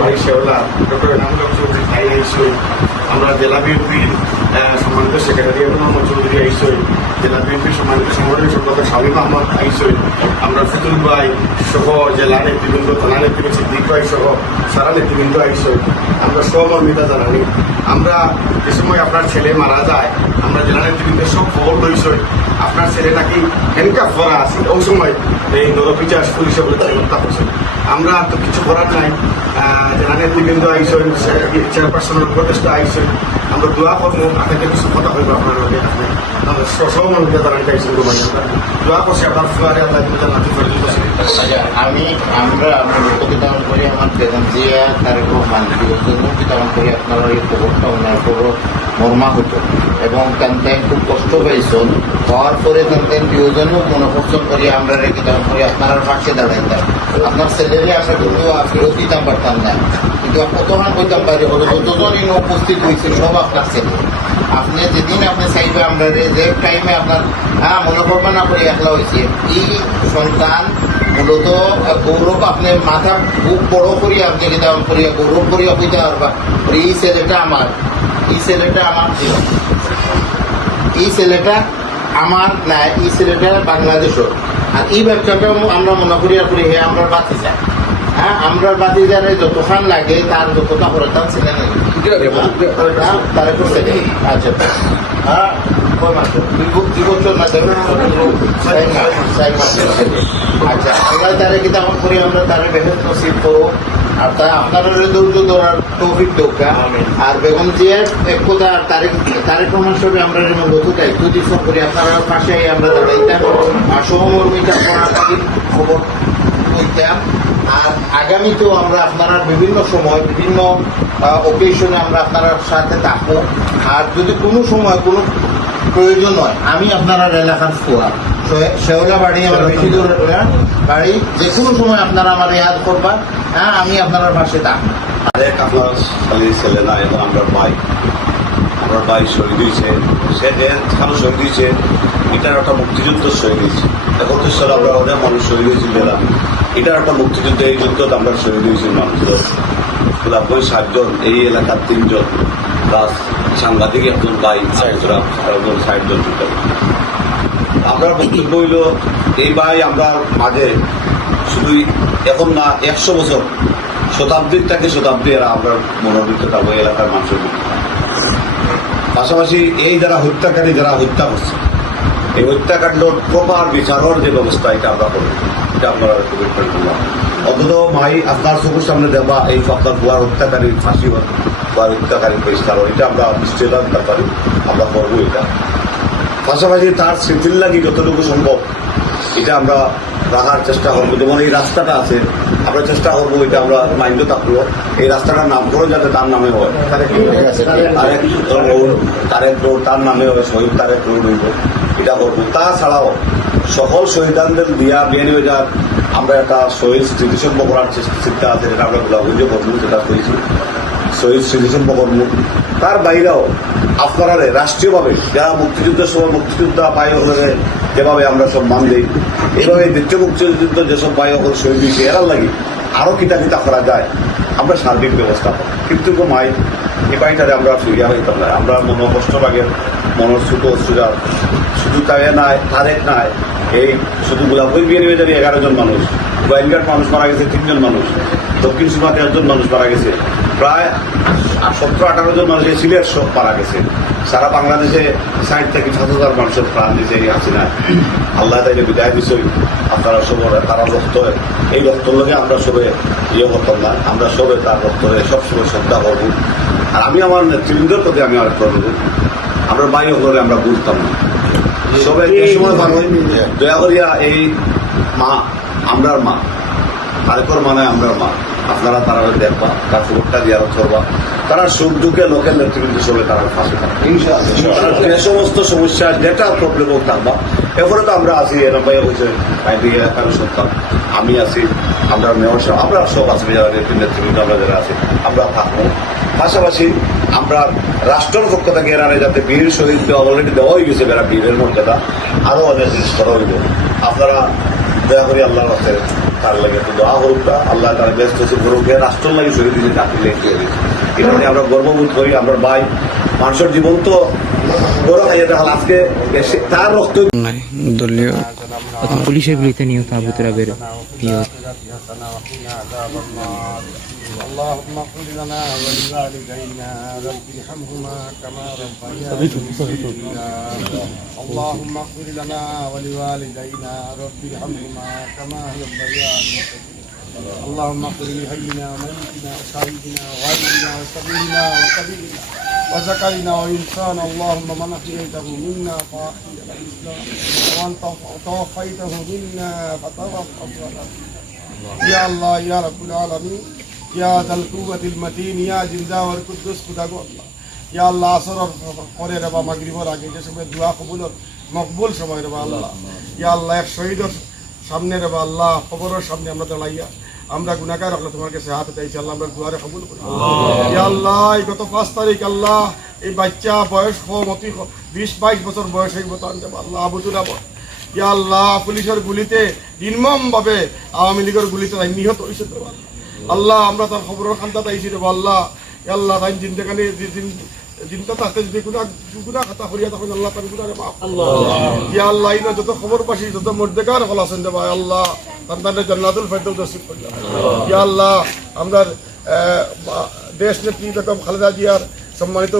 ভাই শেওলা ডক্টর এনামুল চৌধুরী ভাই আইসই, আমরা জেলা বিএনপির সম্মানিত সেক্রেটারি মোহাম্মদ চৌধুরী আইসই, জেলা বিএনপির সম্মানিত সংগঠনের সম্পাদক শামীম আহমদ আইসই, আমরা ফিতুল ভাই সহ জেলা নেতৃবৃন্দ, থানা নেতৃবৃন্দ সিদ্দিক ভাই সহ সারা নেতৃবৃন্দ আইসই। আমরা সহমর্মিতা জানানি। আমরা যে সময় আপনার ছেলে মারা যায়, আমরা জেলা নেতৃবৃন্দের সব খবর লইসই। আপনার ছেলে নাকি হ্যান্ডকাপ করা আছে, ওই সময় এই নরপিচার পুলিশে বলে হত্যা করছে। আমরা তো কিছু করার নাই। জেলা নেতৃবৃন্দ আইসই, চেয়ারপারসনের উপদেষ্টা আইসই, আমরা দোয়া করবো। আপনাকে কিছু কথা হইব আপনার লগে, আমরা সহমর্মিতা জানাইতে আইসি। দোয়া করছি আপনার ফুয়ারে আল্লাহ জান্নাতি ফেরদৌস নসিব করুন। আমরা প্রতিদান করি আমার বেগম জিয়া তারেক রহমান জন্য বিতরণ করি। আপনারা এই খবরটা ওনার খবর মর্মাহত এবং তান্তেন খুব কষ্ট পাইছেন। হওয়ার পরে তান্তেন প্রিয়জনও মনোপর্ষণ করি আমরা রেখে দেওয়ার পরে আপনার পাশে দাঁড়াইতাম। আপনার ছেলেরে আশা কিন্তু ফেরত দিতাম পারতাম না, কিন্তু কতক্ষণ কইতাম পারি হলো যতজনই উপস্থিত হয়েছে সব আপনার ছেলে। আপনি যেদিন আপনি চাইবে আমরা যে টাইমে আপনার মনে করবেন না করে একলা হয়েছে। এই সন্তান মূলত গৌরব আপনি মাথা বুক বড় করিয়া আপনি কিতাব করিয়া গৌরব করিয়া কইতে পারবা এই ছেলেটা আমার, এই ছেলেটা আমার ছিল, এই ছেলেটা আমার না, এই ছেলেটা বাংলাদেশের। আর এই ব্যবসাটা আমরা মনে করিয়া করি হে আমরা বাতি চাই। আমরা বাতি জানে যতক্ষণ লাগে তার যতটা করতাম ছেলে নেই তারা করতে নেই। আচ্ছা আচ্ছা আমরা তারা কি তেমন করি আমরা তারা বেহেদ নসিব করো। আর তা আপনারা ধৈর্য ধরার তৌফিক দৌকা। আর বেগম জিয়ার এক কথা তারেক রহমান সাহেব আমরা যত দায়িত্ব দিচ্ছ করি আপনারা পাশে আমরা দাঁড়াইতাম আর সহমর্মিতা করার খবর বলতাম। আর আগামীতেও আমরা আপনারা বিভিন্ন সময় বিভিন্ন অকেশনে আমরা আপনার সাথে থাকবো। আর যদি কোনো সময় কোনো প্রয়োজন হয় আমি আপনারা এলাকার ফুয়া শেওলা বাড়ি আমার বেশি দূরে বাড়ি, যে কোনো সময় আপনারা আমার ইয়াদ করবা। আমি আপনার পাশে থাকবো। আরেক আপনার খালি ছেলে না, এখন আমরা ভাই শহীদ হয়েছে। সে যে কেন শহীদ হয়েছে এটার একটা মুক্তিযুদ্ধ শহীদ হয়েছে। 31 সালে আমরা অনেক মানুষ শহীদ হয়েছিল গেলাম, এটার একটা মুক্তিযুদ্ধ। এই যুদ্ধ আমরা শহীদ হয়েছি মানুষদের 60 জন, এই এলাকার 3 জন প্লাস সাংবাদিক একজন ভাই 60 জন। আমরা বক্তব্য হইল এই ভাই আমরা মাঝে শুধু এখন না 100 বছর শতাব্দীর থেকে শতাব্দী এরা আমরা মনোনীত থাকবো এলাকার মানুষের। পাশাপাশি এই যারা হত্যাকারী যারা হত্যা করছে এই হত্যাকাণ্ডর প্রপার বিচারের যে ব্যবস্থা এটা আমরা করবো, এটা আপনারা কমিটমেন্ট করলাম। অন্তত মাই আপনার চোখের সামনে দেবা এই আপনার বুয়ার হত্যাকারীর ফাঁসি বুয়ার হত্যাকারীর পরিষ্কার এটা আমরা নিশ্চয়তা দিতে পারি, আমরা করবো এটা। পাশাপাশি তার স্মৃতির লাগি যতটুকু সম্ভব এটা আমরা রাখার চেষ্টা করবো। যেমন এই রাস্তাটা আছে আমরা চেষ্টা করবো এটা আমরা মাইন্ডও থাকবো এই রাস্তাটার নামকরণ যাতে তার নামে হয়, তারেক রোড তার নামে হবে, শহীদ তারেক রোড হইব, এটা করবো। তাছাড়াও সকল শহীদানদের দিয়া বিয়ানীবাজার আমরা একটা শহীদ স্মৃতিসম্ভ করার চিন্তা আছে, যেটা আমরা গোলাগুঞ্জে করবো, যেটা করেছি শহীদ স্মৃতিসম্ভ করবো। তার বাইরেও আপনারা রাষ্ট্রীয়ভাবে যারা মুক্তিযুদ্ধের সময় মুক্তিযোদ্ধা বায়ুহলে যেভাবে আমরা সম্মান দিই, এইভাবে দ্বিতীয় মুক্তিযুদ্ধ যেসব বায়ুহল শহীদ হয়েছে এরার লাগে আরো কিতা করা যায় আমরা সার্বিক ব্যবস্থা করি। কিন্তু মাই এই বাড়িটারে আমরা ফিরিয়া হইতাম না, আমরা মনোকষ্ট লাগে মনের ছোট সুজার শুধু তাই নাই তারেক নাই, এই শুধু গোলাপগঞ্জ বিয়ানীবাজারে 11 জন মানুষ, গোয়াইনঘাট মানুষ মারা গেছে 3 জন মানুষ, দক্ষিণ সীমাতে 1 জন মানুষ মারা গেছে, প্রায় 17-18 জন মানুষ সিলেট সব মারা গেছে। সারা বাংলাদেশে 60 থেকে 7000 মানুষের প্রাণ দিয়েছে এই হাসিনা। আল্লাহ তাইলে বিদায় দিচ্ছই আপনারা সব তারা রক্ত, এই রক্তর লোকে আমরা সবে ইয়ে করতাম না, আমরা সবে তার রক্তরে সবসময় শ্রদ্ধা করবো। আর আমি আমার নেতৃবৃন্দের প্রতি আমি আর করবো আমরা বাইরে করে আমরা বুঝতাম না সবাই যে সময় পাবো দয়া করিয়া এই মা আমরার মা তারেকর মানে আমরার মা আপনারা তারা দেখবা তার খবরটা জিয়ারত করবা, তারা সুখ দুঃখে লোকের নেতৃবৃন্দ সবাই তারা পাশে থাকবে ইনশাআল্লাহ। যে সমস্ত সমস্যা যেটা প্রবলেম হোক থাকবা এরপরে তো আমরা আছি এরম ভাইয়া হয়েছে এলাকার সন্তান আমি আছি, আমরা মেয়র সাহেব আমরা সব আছি নেতৃবৃন্দ আমরা যারা আছি আমরা থাকবো। পাশাপাশি আমরা রাষ্ট্রের পক্ষ থেকে এরারে যাতে বীর শহীদ অলরেডি দেওয়া হয়ে গেছে, এরা বীরের মর্যাদা আরো অনেক জিনিস করা হইব। আপনারা দয়া করে আল্লাহর রাস্তায় তার লাগে একটু দোয়া হোকটা আল্লাহ তার ব্যস্ত গরুকে রাষ্ট্র লাগে শহীদ দিনে চাকরি লেগে এটা নিয়ে আমরা গর্ববোধ করি। আমরা ভাই মানুষের জীবন তো গরম খাইয়ে দেখাল আজকে তার রক্ত নাই দলীয় পুলিশের গুলিতে নিহত আবু তুরাবের নিহত اللهم اغفر لنا ولوالدينا رب ارحمهما كما ربياني صغيرا اللهم اغفر لنا ولوالدينا رب ارحمهما كما ربياني صغيرا اللهم اغفر لحينا وميتنا وشهيدنا ووالدنا وصغيرنا وكبيرنا وذكرنا وانسانا اللهم من احييته منا فاحي على الاسلام ومن توفيته منا فتوفى يا الله يا رب العالمين يا ذا القوة المتين يا জিন্দা ওয়ার কুদ্দুস খুদা গো আল্লাহ ইয়া আল্লাহ আসরের পরে রে বা মাগরিবের আগে যে সময় দোয়া কবুলের মকবুল সময় রে বা আল্লাহ ইয়া আল্লাহ এক শহীদের সামনে রে বা আল্লাহ কবরের সামনে আমরা দাঁড়াইয়া আমরা গুনাহগার রাখলে তোমার কাছে হাত চাইছি আল্লাহ আমরা দুয়ারে কবুল করি ইয়া আল্লাহ এই গত 5 তারিখ আল্লাহ এই বাচ্চা বয়স কম অতি 20-22 বছর বয়স হইব তার দেব আল্লাহ আবু তুরাব ইয়া আল্লাহ পুলিশের গুলিতে নির্মম ভাবে আওয়ামী লীগের গুলিতে নিহত হইছে তো আল্লাহ আমরা তার খবরের খান্তা তাইছি রে আল্লাহ আল্লাহ তাই জিন্দেগানি জিন্দা থাকতে যদি গুনাহ খাতা করিয়া তখন আল্লাহ তার গুনাহে মাফ ইয়া আল্লাহ ইনা যত খবর পাশি যত মর্দেকার হল আছেন রে ভাই আল্লাহ তাদের জান্নাতুল ফেরদৌস নসিব করিয়া ইয়া আল্লাহ আমরা দেশ নেত্রী বেগম খালেদা জিয়ার সম্মানিত